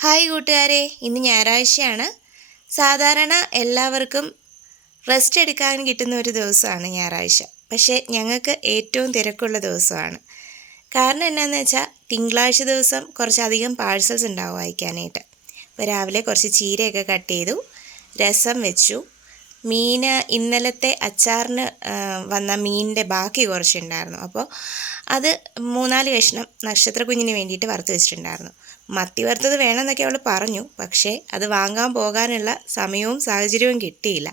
Hi കൂട്ടുകാരെ ഇന്ന് ഞായറാഴ്ചയാണ്. സാധാരണ എല്ലാവർക്കും റെസ്റ്റ് എടുക്കാൻ കിട്ടുന്ന ഒരു ദിവസമാണ് ഞായറാഴ്ച. പക്ഷേ ഞങ്ങൾക്ക് ഏറ്റവും തിരക്കുള്ള ദിവസമാണ്. കാരണം എന്നാന്ന് വെച്ചാൽ തിങ്കളാഴ്ച ദിവസം കുറച്ചധികം പാഴ്സൽസ് ഉണ്ടാവും വായിക്കാനായിട്ട്. അപ്പോൾ രാവിലെ കുറച്ച് ചീരയൊക്കെ കട്ട് ചെയ്തു രസം വെച്ചു. മീൻ ഇന്നലത്തെ അച്ചാറിന് വന്ന മീനിന്റെ ബാക്കി കുറച്ചുണ്ടായിരുന്നു. അപ്പോൾ അത് മൂന്നാൽ കഷ്ണം നക്ഷത്ര കുഞ്ഞിന് വേണ്ടിയിട്ട് വറുത്ത് വെച്ചിട്ടുണ്ടായിരുന്നു. മത്തി വറുത്തത് വേണമെന്നൊക്കെ അവൾ പറഞ്ഞു. പക്ഷേ അത് വാങ്ങാൻ പോകാനുള്ള സമയവും സാഹചര്യവും കിട്ടിയില്ല.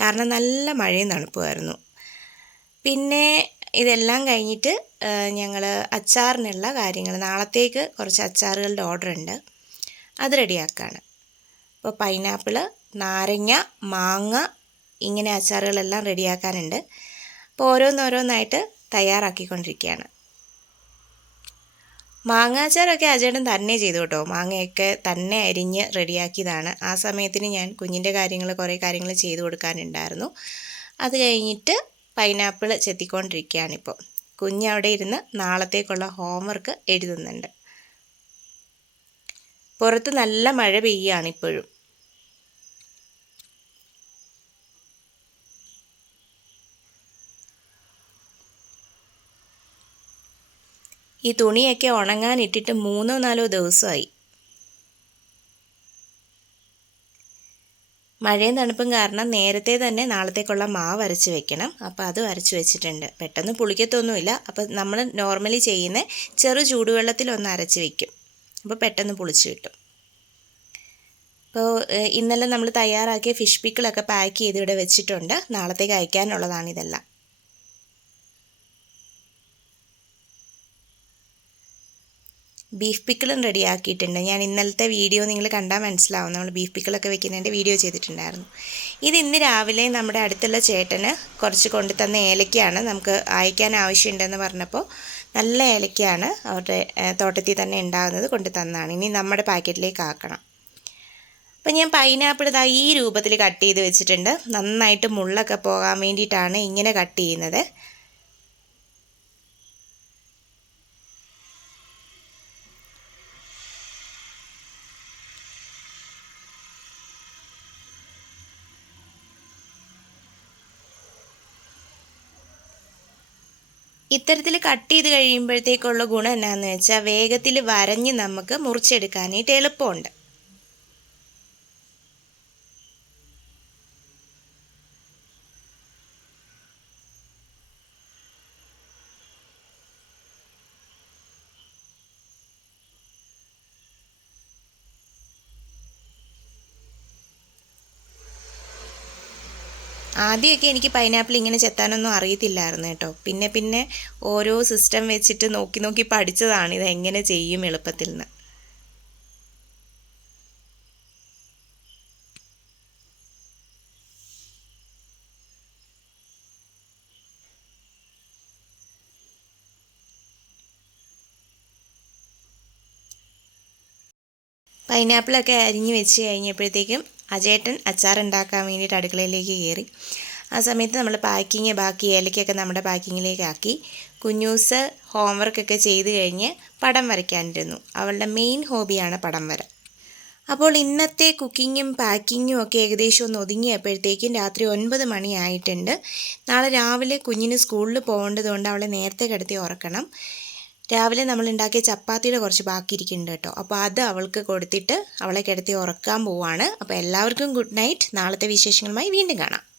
കാരണം നല്ല മഴയും തണുപ്പുമായിരുന്നു. പിന്നെ ഇതെല്ലാം കഴിഞ്ഞിട്ട് ഞങ്ങൾ അച്ചാറിനുള്ള കാര്യങ്ങൾ നാളത്തേക്ക് കുറച്ച് അച്ചാറുകളുടെ ഓർഡർ ഉണ്ട് അത് റെഡിയാക്കാണ്. അപ്പോൾ പൈനാപ്പിൾ നാരങ്ങ മാങ്ങ ഇങ്ങനെ അച്ചാറുകളെല്ലാം റെഡിയാക്കാനുണ്ട് അപ്പോൾ ഓരോന്നോരോന്നായിട്ട് തയ്യാറാക്കിക്കൊണ്ടിരിക്കുകയാണ്. മാങ്ങാച്ചാറൊക്കെ അജേടൻ തന്നെ ചെയ്തു കേട്ടോ മാങ്ങയൊക്കെ തന്നെ അരിഞ്ഞ് റെഡിയാക്കിയതാണ്. ആ സമയത്തിന് ഞാൻ കുഞ്ഞിന്റെ കാര്യങ്ങൾ കുറേ കാര്യങ്ങൾ ചെയ്തു കൊടുക്കാനുണ്ടായിരുന്നു. അത് കഴിഞ്ഞിട്ട് പൈനാപ്പിൾ ചെത്തിക്കൊണ്ടിരിക്കുകയാണിപ്പോൾ. കുഞ്ഞ് അവിടെ ഇരുന്ന് നാളത്തേക്കുള്ള ഹോംവർക്ക് എഴുതുന്നുണ്ട്. പുറത്ത് നല്ല മഴ പെയ്യുകയാണ് ഇപ്പോഴും. ഈ തുണിയൊക്കെ ഉണങ്ങാനിട്ടിട്ട് മൂന്നോ നാലോ ദിവസമായി. മഴയും തണുപ്പും കാരണം നേരത്തെ തന്നെ നാളത്തേക്കുള്ള മാവ് അരച്ച് വെക്കണം. അപ്പോൾ അത് അരച്ച് വെച്ചിട്ടുണ്ട്. പെട്ടെന്ന് പുളിക്കത്തൊന്നുമില്ല. അപ്പോൾ നമ്മൾ നോർമലി ചെയ്യുന്ന ചെറു ചൂടുവെള്ളത്തിൽ ഒന്ന് അരച്ച് വെക്കും. അപ്പോൾ പെട്ടെന്ന് പുളിച്ചു കിട്ടും. അപ്പോൾ ഇന്നലെ നമ്മൾ തയ്യാറാക്കിയ ഫിഷ് പിക്കിളൊക്കെ പാക്ക് ചെയ്ത് ഇവിടെ വെച്ചിട്ടുണ്ട്. നാളത്തേക്ക് അയക്കാനുള്ളതാണ് ഇതെല്ലാം. ബീഫ് പിക്കിളും റെഡിയാക്കിയിട്ടുണ്ട്. ഞാൻ ഇന്നലത്തെ വീഡിയോ നിങ്ങൾ കണ്ടാൽ മനസ്സിലാവും. നമ്മൾ ബീഫ് പിക്കിളൊക്കെ വെക്കുന്നതിന്റെ വീഡിയോ ചെയ്തിട്ടുണ്ടായിരുന്നു. ഇത് ഇന്ന് രാവിലെ നമ്മുടെ അടുത്തുള്ള ചേട്ടന് കുറച്ച് കൊണ്ടു തന്ന ഏലക്കയാണ് നമുക്ക് അയക്കാൻ ആവശ്യമുണ്ടെന്ന് പറഞ്ഞപ്പോൾ നല്ല ഏലക്കയാണ് അവരുടെ തോട്ടത്തിൽ തന്നെ ഉണ്ടാകുന്നത് കൊണ്ട് തന്നതാണ്. ഇനി നമ്മുടെ പാക്കറ്റിലേക്ക് ആക്കണം. അപ്പോൾ ഞാൻ പൈനാപ്പിൾ ഇതാ ഈ രൂപത്തിൽ കട്ട് ചെയ്ത് വെച്ചിട്ടുണ്ട്. നന്നായിട്ട് മുള്ളൊക്കെ പോകാൻ വേണ്ടിയിട്ടാണ് ഇങ്ങനെ കട്ട് ചെയ്യുന്നത്. ഇത്തരത്തിൽ കട്ട് ചെയ്ത് കഴിയുമ്പോഴത്തേക്കുള്ള ഗുണം എന്നാന്ന് വെച്ചാൽ വേഗത്തിൽ വരഞ്ഞ് നമുക്ക് മുറിച്ചെടുക്കാനായിട്ട് എളുപ്പമുണ്ട്. ആദ്യമൊക്കെ എനിക്ക് പൈനാപ്പിൾ ഇങ്ങനെ ചെത്താനൊന്നും അറിയത്തില്ലായിരുന്നു കേട്ടോ. പിന്നെ പിന്നെ ഓരോ സിസ്റ്റം വെച്ചിട്ട് നോക്കി നോക്കി പഠിച്ചതാണ് ഇത് എങ്ങനെ ചെയ്യും എളുപ്പത്തിൽ നിന്ന് പൈനാപ്പിളൊക്കെ അരിഞ്ഞ് വെച്ച് കഴിഞ്ഞപ്പോഴത്തേക്കും അജേട്ടൻ അച്ചാർ ഉണ്ടാക്കാൻ വേണ്ടിയിട്ട് അടുക്കളയിലേക്ക് കയറി. ആ സമയത്ത് നമ്മൾ പാക്കിങ് ബാക്കി ഏലക്കൊക്കെ നമ്മുടെ പാക്കിങ്ങിലേക്കാക്കി. കുഞ്ഞൂസ് ഹോംവർക്കൊക്കെ ചെയ്ത് കഴിഞ്ഞ് പടം വരയ്ക്കാനിരുന്നു. അവളുടെ മെയിൻ ഹോബിയാണ് പടം വര. അപ്പോൾ ഇന്നത്തെ കുക്കിങ്ങും പാക്കിങ്ങും ഒക്കെ ഏകദേശം ഒന്ന് ഒതുങ്ങിയപ്പോഴത്തേക്കും രാത്രി ഒൻപത് മണിയായിട്ടുണ്ട്. നാളെ രാവിലെ കുഞ്ഞിന് സ്കൂളിൽ പോകേണ്ടതുകൊണ്ട് അവളെ നേരത്തെ കിടത്തി ഉറക്കണം. രാവിലെ നമ്മൾ ഉണ്ടാക്കിയ ചപ്പാത്തിയുടെ കുറച്ച് ബാക്കി ഇരിക്കുന്നുണ്ട് കേട്ടോ. അപ്പോൾ അത് അവൾക്ക് കൊടുത്തിട്ട് അവളെ കിടത്തി ഉറക്കാൻ പോവാണ്. അപ്പോൾ എല്ലാവർക്കും ഗുഡ് നൈറ്റ് നാളത്തെ വിശേഷങ്ങളുമായി വീണ്ടും കാണാം.